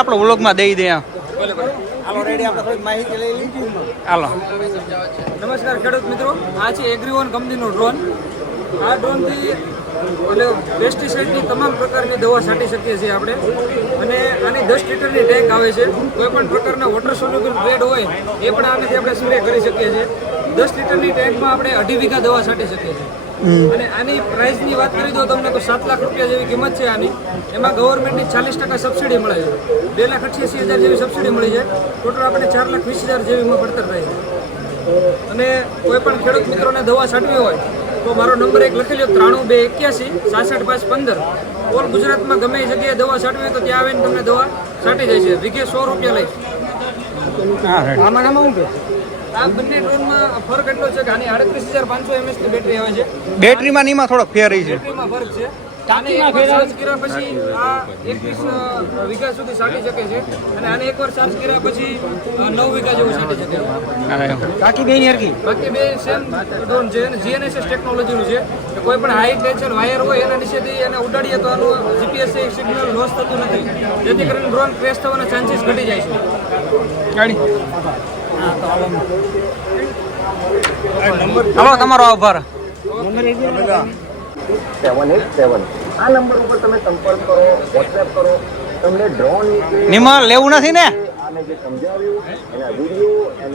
આપણો વ્લોગમાં દઈ દે. હાલો રેડી, આપણે થોડીક માહિતી લઈ લીધી. હાલો. નમસ્કાર ખેડૂત મિત્રો, આ છે એગ્રીવન કંપનીનું ડ્રોન. આ ડ્રોનથી એટલે પેસ્ટિસાઇડની તમામ પ્રકારની દવા છાંટી શકીએ છીએ આપણે. અને આની 10 લીટરની ટેન્ક આવે છે. કોઈ પણ પ્રકારના વોટર સોલ્યુબલ ગ્રેડ હોય એ પણ આનાથી આપણે સ્પ્રે કરી શકીએ છીએ. 10 લીટરની ટેન્કમાં આપણે 2.5 વીઘા દવા છાંટી શકીએ છીએ. અને આની પ્રાઇસની વાત કરી દો તમને તો 7 લાખ રૂપિયા જેવી કિંમત છે આની. એમાં ગવર્મેન્ટની 40% સબસિડી મળે છે. 2,88,000 જેવી સબસિડી મળી જાય. ટોટલ આપણે 4,20,000 જેવી પડતર થાય છે. અને કોઈ પણ ખેડૂત મિત્રોને દવા છાંટવી હોય તો મારો નંબર એક લખી લો, 93 281 66 515. ઓલ ગુજરાતમાં ગમે એ જગ્યાએ દવા છાંટવી હોય તો ત્યાં આવીને તમને દવા છાંટી જાય છે. વીઘે 100 રૂપિયા લઈશ. આમાં શું કે આ બંને ડ્રોનમાં ફરક એટલો છે કે આની 38,500 mAh ની બેટરી આવે છે. બેટરીમાં નીમાં થોડોક ફેર છે. બેટરીમાં ફરક છે. આને એકવાર ચાર્જ કર્યા પછી આ 21 વીઘા સુધી છાંટી શકે છે. અને આને એકવાર ચાર્જ કર્યા પછી 9 વીઘા જેવું છાંટી શકે છે. બાકી બે સેમ ડ્રોન છે અને GNSS ટેકનોલોજીનું છે. કોઈ પણ હાઈ ટેન્શન વાયર હોય એના નીચેથી એને ઉડાડીએ તો આનું GPS સિગ્નલ લોસ થતું નથી, જેથી કરીને ડ્રોન ક્રેશ થવાના ચાન્સીસ ઘટી જાય છે. હાલો, તમારો આભાર. 787 આ નંબર ઉપર તમે સંપર્ક કરો, વોટ્સએપ કરો. તમને ડ્રોન નિમા લેવું નથી ને? આને જે સમજાવ્યું એના વિડીયો